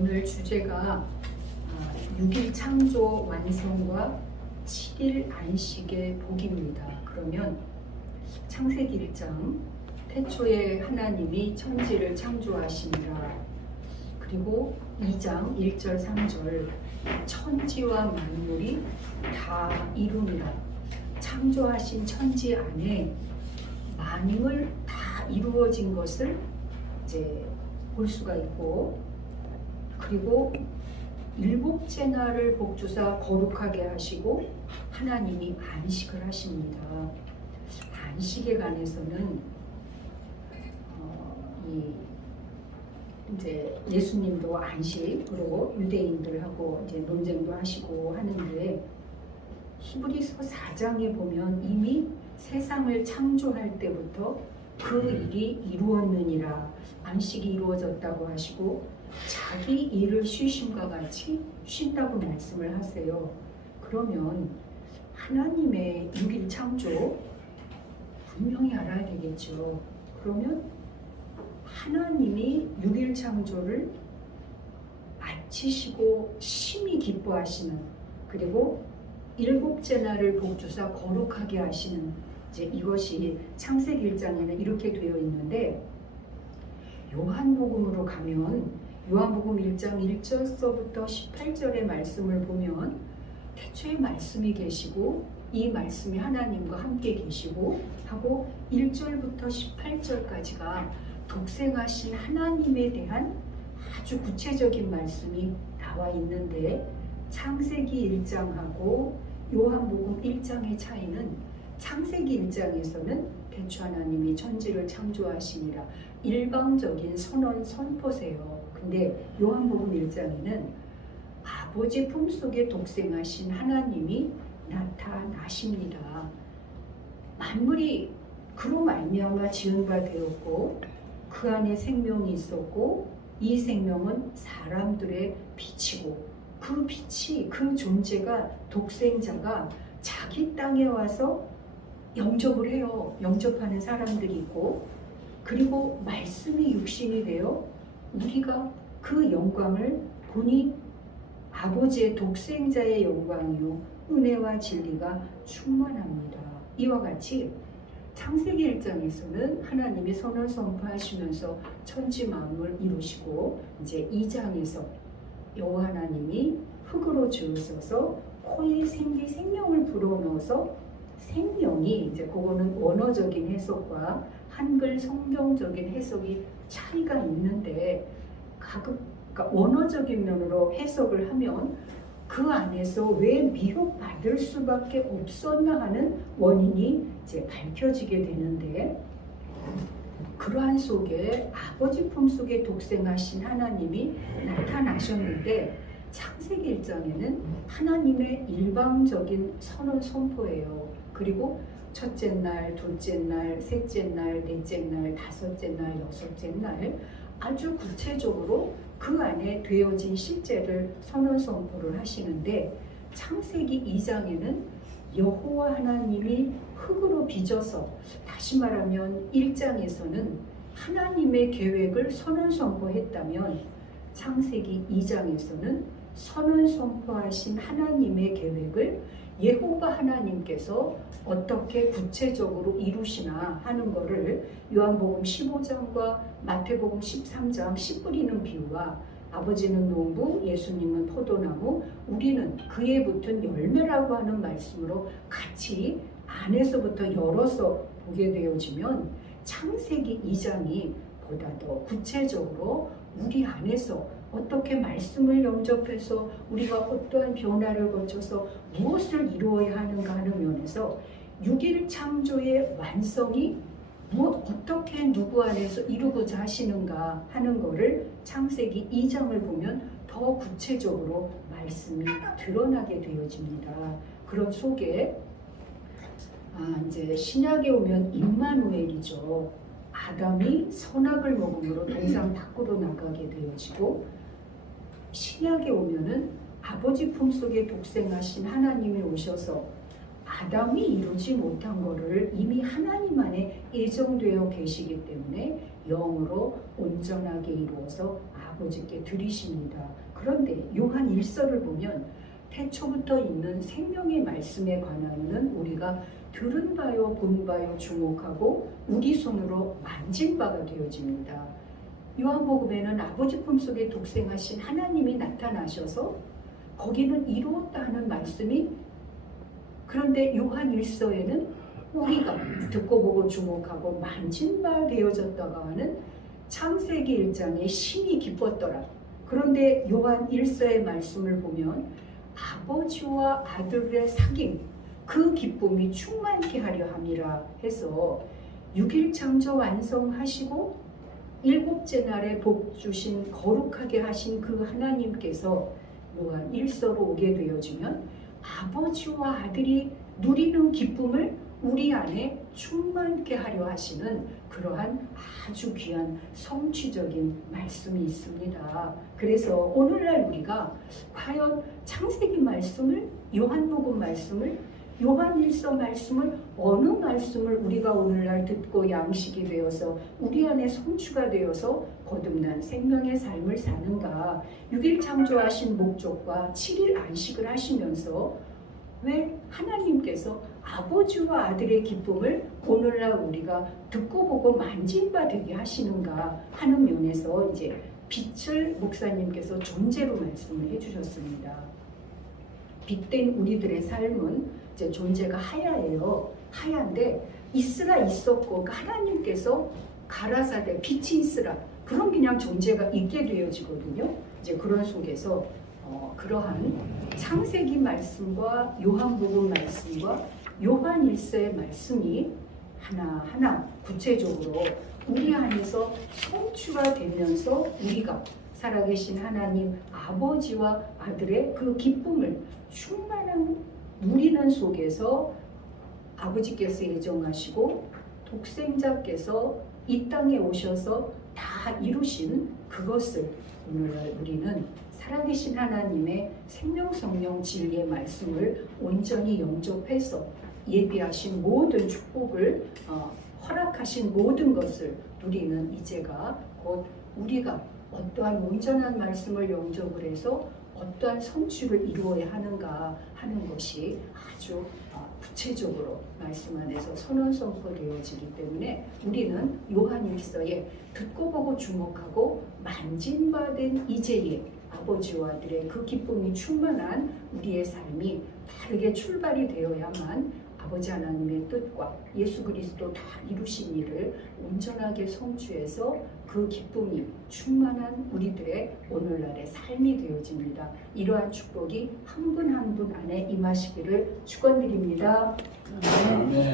오늘 주제가 6일 창조 완성과 7일 안식의 복입니다. 그러면 창세기 1장 태초에 하나님이 천지를 창조하시니라. 그리고 2장 1절 3절 천지와 만물이 다 이루니라. 창조하신 천지 안에 만물 다 이루어진 것을 이제 볼 수가 있고, 그리고 일곱째 날을 복주사 거룩하게 하시고 하나님이 안식을 하십니다. 안식에 관해서는 이제 예수님도 안식으로 유대인들하고 이제 논쟁도 하시고 하는데, 히브리서 4장에 보면 이미 세상을 창조할 때부터 그 일이 이루었느니라, 안식이 이루어졌다고 하시고 자기 일을 쉬심과 같이 쉰다고 말씀을 하세요. 그러면 하나님의 6일 창조 분명히 알아야 되겠죠. 그러면 하나님이 6일 창조를 마치시고 심히 기뻐하시는, 그리고 일곱째 날을 복주사 거룩하게 하시는, 이제 이것이 창세기 1장에는 이렇게 되어 있는데, 요한복음으로 가면 요한복음 1장 1절서부터 18절의 말씀을 보면 태초에 말씀이 계시고 이 말씀이 하나님과 함께 계시고 하고 1절부터 18절까지가 독생하신 하나님에 대한 아주 구체적인 말씀이 나와 있는데, 창세기 1장하고 요한복음 1장의 차이는, 창세기 1장에서는 대초 하나님이 천지를 창조하시니라 일방적인 선언 선포세요. 근데 요한복음 1장에는 아버지 품속에 독생하신 하나님이 나타나십니다. 만물이 그로 말미암아 지은 바 되었고 그 안에 생명이 있었고 이 생명은 사람들의 빛이고, 그 빛이, 그 존재가, 독생자가 자기 땅에 와서 영접을 해요. 영접하는 사람들이 있고, 그리고 말씀이 육신이 되어 우리가 그 영광을 보니 아버지의 독생자의 영광이요 은혜와 진리가 충만합니다. 이와 같이 창세기 1장에서는 하나님이 선을 선포하시면서 천지 만물 이루시고, 이제 2장에서 여호와 하나님이 흙으로 지으셔서 코에 생명을 불어넣어서 생명이, 이제 그거는 원어적인 해석과 한글 성경적인 해석이 차이가 있는데, 그러니까 원어적인 면으로 해석을 하면 그 안에서 왜 미혹받을 수밖에 없었나 하는 원인이 이제 밝혀지게 되는데, 그러한 속에 아버지 품속에 독생하신 하나님이 나타나셨는데, 창세기 1장에는 하나님의 일방적인 선언 선포예요. 그리고 첫째 날, 둘째 날, 셋째 날, 넷째 날, 다섯째 날, 여섯째 날 아주 구체적으로 그 안에 되어진 실제를 선언 선포를 하시는데, 창세기 2장에는 여호와 하나님이 흙으로 빚어서, 다시 말하면 1장에서는 하나님의 계획을 선언 선포했다면 창세기 2장에서는 선언 선포하신 하나님의 계획을 여호와 하나님께서 어떻게 구체적으로 이루시나 하는 것을 요한복음 15장과 마태복음 13장 씨 뿌리는 비유와 아버지는 농부, 예수님은 포도나무, 우리는 그에 붙은 열매라고 하는 말씀으로 같이 안에서부터 열어서 보게 되어지면, 창세기 2장이 보다 더 구체적으로 우리 안에서 어떻게 말씀을 영접해서 우리가 어떠한 변화를 거쳐서 무엇을 이루어야 하는가 하는 면에서 6일 창조의 완성이 어떻게 누구 안에서 이루고자 하시는가 하는 것을 창세기 2장을 보면 더 구체적으로 말씀이 드러나게 되어집니다. 그런 속에 이제 신약에 오면 임마누엘이죠. 아담이 선악을 먹음으로 동상 밖으로 나가게 되어지고, 신약에 오면은 아버지 품속에 독생하신 하나님이 오셔서 아담이 이루지 못한 것을 이미 하나님 안에 예정되어 계시기 때문에 영으로 온전하게 이루어서 아버지께 드리십니다. 그런데 요한 1서를 보면 태초부터 있는 생명의 말씀에 관하여는 우리가 들은 바요 본 바요 주목하고 우리 손으로 만진 바가 되어집니다. 요한복음에는 아버지 품속에 독생하신 하나님이 나타나셔서 거기는 이루었다 하는 말씀이, 그런데 요한 1서에는 우리가 듣고 보고 주목하고 만진 바 되어졌다가 하는 창세기 1장에 신이 기뻤더라. 그런데 요한 1서의 말씀을 보면 아버지와 아들의 사귐, 그 기쁨이 충만케 하려 함이라 해서 6일 창조 완성하시고 일곱째 날에 복 주신 거룩하게 하신 그 하나님께서 요한 1서로 오게 되어지면 아버지와 아들이 누리는 기쁨을 우리 안에 충만케 하려 하시는 그러한 아주 귀한 성취적인 말씀이 있습니다. 그래서 오늘날 우리가 과연 창세기 말씀을, 요한복음 말씀을, 요한 1서 말씀을, 어느 말씀을 우리가 오늘날 듣고 양식이 되어서 우리 안에 성취가 되어서 거듭난 생명의 삶을 사는가. 6일 창조하신 목적과 7일 안식을 하시면서 왜 하나님께서 아버지와 아들의 기쁨을 오늘날 우리가 듣고 보고 만진 바 되게 하시는가 하는 면에서 이제 빛을 목사님께서 존재로 말씀을 해주셨습니다. 빛된 우리들의 삶은 이제 존재가 하야예요. 하얀데 있으라 있었고, 그러니까 하나님께서 가라사대 빛이 있으라, 그런 그냥 존재가 있게 되어지거든요. 이제 그런 속에서 그러한 창세기 말씀과 요한복음 말씀과 요한 1서의 말씀이 하나하나 구체적으로 우리 안에서 성취가 되면서 우리가 살아계신 하나님 아버지와 아들의 그 기쁨을 충만한 누리는 속에서 아버지께서 예정하시고 독생자께서 이 땅에 오셔서 다 이루신 그것을 오늘날 우리는 살아계신 하나님의 생명 성령 진리의 말씀을 온전히 영접해서 예비하신 모든 축복을 허락하신 모든 것을 누리는 이제가 곧 우리가 어떠한 온전한 말씀을 영접을 해서 어떠한 성취를 이루어야 하는가 하는 것이 아주 구체적으로 말씀 안에서 선언 선포되어지기 때문에 우리는 요한 1서에 듣고 보고 주목하고 만진 바 된 이제의 아버지와 아들의 그 기쁨이 충만한 우리의 삶이 바르게 출발이 되어야만 아버지 하나님의 뜻과 예수 그리스도 다 이루신 일을 온전하게 성취해서 그 기쁨이 충만한 우리들의 오늘날의 삶이 되어집니다. 이러한 축복이 한 분 한 분 안에 임하시기를 축원드립니다. 아멘.